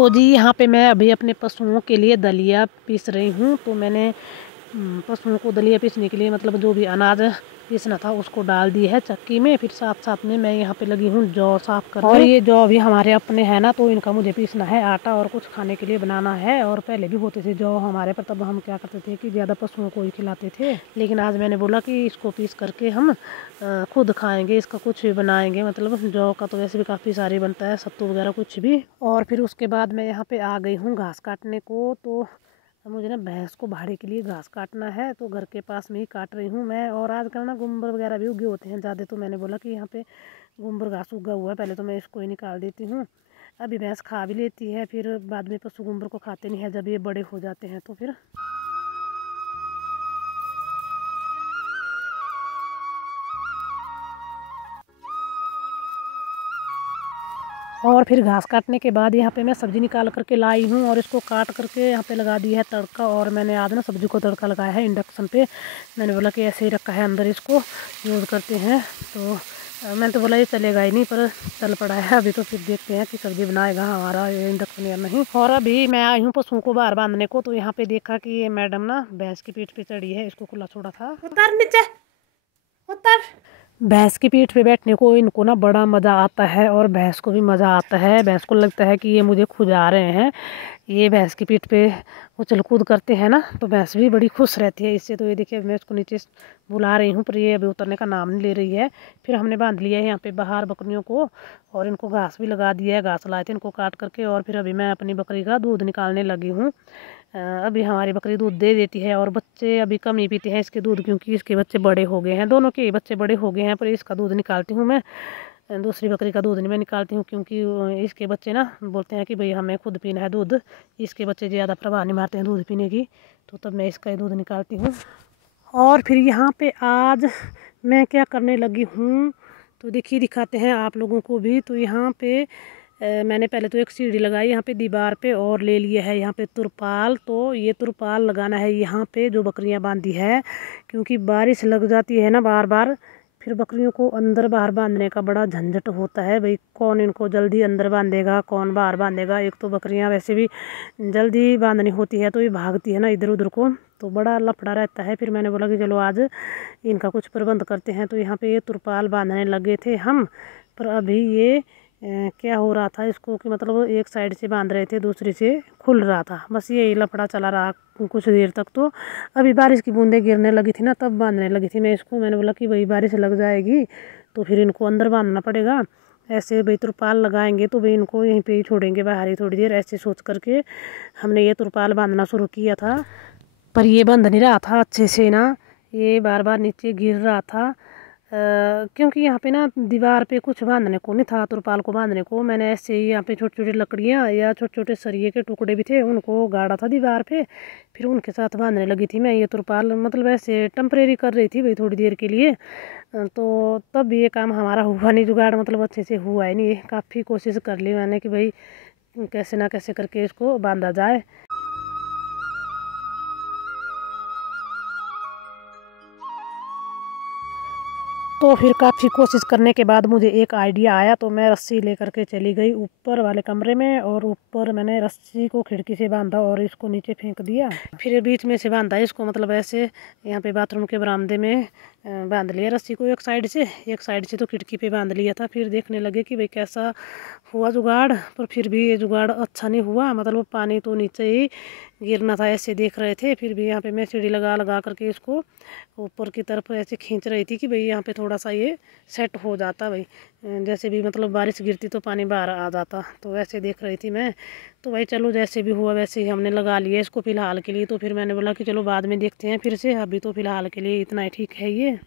तो जी यहाँ पे मैं अभी अपने पशुओं के लिए दलिया पीस रही हूँ। तो मैंने पशुओं को दलिया पीसने के लिए मतलब जो भी अनाज पीसना था उसको डाल दी है चक्की में। फिर साथ साथ में मैं यहाँ पे लगी हूँ जौ साफ़ करने। और ये जौ भी हमारे अपने हैं ना, तो इनका मुझे पीसना है आटा और कुछ खाने के लिए बनाना है। और पहले भी होते थे जौ हमारे पर, तब हम क्या करते थे कि ज़्यादा पशुओं को ही खिलाते थे। लेकिन आज मैंने बोला कि इसको पीस करके हम खुद खाएँगे, इसका कुछ भी बनाएँगे। मतलब जौ का तो वैसे भी काफ़ी सारे बनता है, सत्तू वगैरह कुछ भी। और फिर उसके बाद मैं यहाँ पे आ गई हूँ घास काटने को। तो मुझे ना भैंस को भाड़े के लिए घास काटना है, तो घर के पास में ही काट रही हूँ मैं। और आजकल ना गुम्बर वगैरह भी उगे होते हैं ज़्यादा, तो मैंने बोला कि यहाँ पे गुम्बर घास उगा हुआ है, पहले तो मैं इसको ही निकाल देती हूँ। अभी भैंस खा भी लेती है, फिर बाद में पशु गुम्बर को खाते नहीं है जब ये बड़े हो जाते हैं तो फिर। और फिर घास काटने के बाद यहाँ पे मैं सब्ज़ी निकाल करके लाई हूँ और इसको काट करके यहाँ पे लगा दी है तड़का। और मैंने आज ना सब्ज़ी को तड़का लगाया है इंडक्शन पे। मैंने बोला कि ऐसे ही रखा है अंदर, इसको यूज़ करते हैं। तो मैंने तो बोला ये चलेगा ही नहीं, पर चल पड़ा है। अभी तो फिर देखते हैं कि सब्ज़ी बनाएगा हमारा ये इंडक्शन या नहीं। और अभी मैं आई हूँ पशुओं को बाहर बांधने को। तो यहाँ पे देखा कि ये मैडम ना भैंस की पीठ पे चढ़ी है, इसको खुला छोड़ा था। उतर नीचे उतर। भैंस की पीठ पे बैठने को इनको ना बड़ा मज़ा आता है और भैंस को भी मज़ा आता है। भैंस को लगता है कि ये मुझे खुजा रहे हैं। ये भैंस की पीठ पे उछल कूद करते हैं ना, तो भैंस भी बड़ी खुश रहती है इससे। तो ये देखिए मैं इसको नीचे बुला रही हूँ, पर ये अभी उतरने का नाम नहीं ले रही है। फिर हमने बांध लिया है यहाँ पे बाहर बकरियों को, और इनको घास भी लगा दिया है। घास लाए थे इनको काट करके। और फिर अभी मैं अपनी बकरी का दूध निकालने लगी हूँ। अभी हमारी बकरी दूध दे देती है, और बच्चे अभी कम ही पीते हैं इसके दूध, क्योंकि इसके बच्चे बड़े हो गए हैं। दोनों के बच्चे बड़े हो गए हैं, पर इसका दूध निकालती हूँ मैं। दूसरी बकरी का दूध नहीं मैं निकालती हूँ, क्योंकि इसके बच्चे ना बोलते हैं कि भाई हमें खुद पीना है दूध। इसके बच्चे ज़्यादा प्रभाव नहीं मारते हैं दूध पीने की, तो तब मैं इसका ही दूध निकालती हूँ। और फिर यहाँ पे आज मैं क्या करने लगी हूँ, तो देखिए दिखाते हैं आप लोगों को भी। तो यहाँ पे मैंने पहले तो एक सीढ़ी लगाई यहाँ पे दीवार पे, और ले लिया है यहाँ पे तुरपाल। तो ये तुरपाल लगाना है यहाँ पे जो बकरियाँ बांधी है, क्योंकि बारिश लग जाती है ना बार बार, फिर बकरियों को अंदर बाहर बांधने का बड़ा झंझट होता है। भाई कौन इनको जल्दी अंदर बांधेगा, कौन बाहर बांधेगा। एक तो बकरियां वैसे भी जल्दी बांधनी होती है, तो ये भागती है ना इधर उधर को, तो बड़ा लफड़ा रहता है। फिर मैंने बोला कि चलो आज इनका कुछ प्रबंध करते हैं। तो यहाँ पे ये तुरपाल बांधने लगे थे हम, पर अभी ये क्या हो रहा था इसको कि मतलब एक साइड से बांध रहे थे, दूसरी से खुल रहा था। बस यही लफड़ा चला रहा कुछ देर तक। तो अभी बारिश की बूंदें गिरने लगी थी ना, तब बांधने लगी थी मैं इसको। मैंने बोला कि भाई बारिश लग जाएगी तो फिर इनको अंदर बांधना पड़ेगा। ऐसे भाई तुरपाल लगाएंगे तो भाई इनको यहीं पे ही छोड़ेंगे बाहर ही थोड़ी देर, ऐसे सोच करके हमने ये तुरपाल बांधना शुरू किया था। पर ये बंध नहीं रहा था अच्छे से ना, ये बार बार नीचे गिर रहा था। क्योंकि यहाँ पे ना दीवार पे कुछ बांधने को नहीं था, तुरपाल को बांधने को। मैंने ऐसे ही यहाँ पे छोटी छोटी लकड़ियाँ या छोटे छोटे सरिये के टुकड़े भी थे, उनको गाड़ा था दीवार पे, फिर उनके साथ बांधने लगी थी मैं ये तुरपाल। मतलब ऐसे टेम्परेरी कर रही थी भाई थोड़ी देर के लिए। तो तब ये काम हमारा हुआ नहीं, जुगाड़ मतलब अच्छे से हुआ ही नहीं। काफ़ी कोशिश कर ली मैंने कि भाई कैसे ना कैसे करके इसको बांधा जाए। तो फिर काफ़ी कोशिश करने के बाद मुझे एक आइडिया आया। तो मैं रस्सी लेकर के चली गई ऊपर वाले कमरे में, और ऊपर मैंने रस्सी को खिड़की से बांधा और इसको नीचे फेंक दिया। फिर बीच में से बांधा इसको, मतलब ऐसे यहाँ पे बाथरूम के बरामदे में बांध लिया रस्सी को एक साइड से तो खिड़की पे बांध लिया था। फिर देखने लगे कि भाई कैसा हुआ जुगाड़, पर फिर भी ये जुगाड़ अच्छा नहीं हुआ। मतलब पानी तो नीचे ही गिरना था, ऐसे देख रहे थे। फिर भी यहाँ पे मैं सीढ़ी लगा लगा करके इसको ऊपर की तरफ ऐसे खींच रही थी कि भाई यहाँ पे थोड़ा सा ये सेट हो जाता। भाई जैसे भी मतलब बारिश गिरती तो पानी बाहर आ जाता, तो वैसे देख रही थी मैं। तो भाई चलो जैसे भी हुआ वैसे ही हमने लगा लिया इसको फ़िलहाल के लिए। तो फिर मैंने बोला कि चलो बाद में देखते हैं फिर से, अभी तो फ़िलहाल के लिए इतना ही ठीक है ये।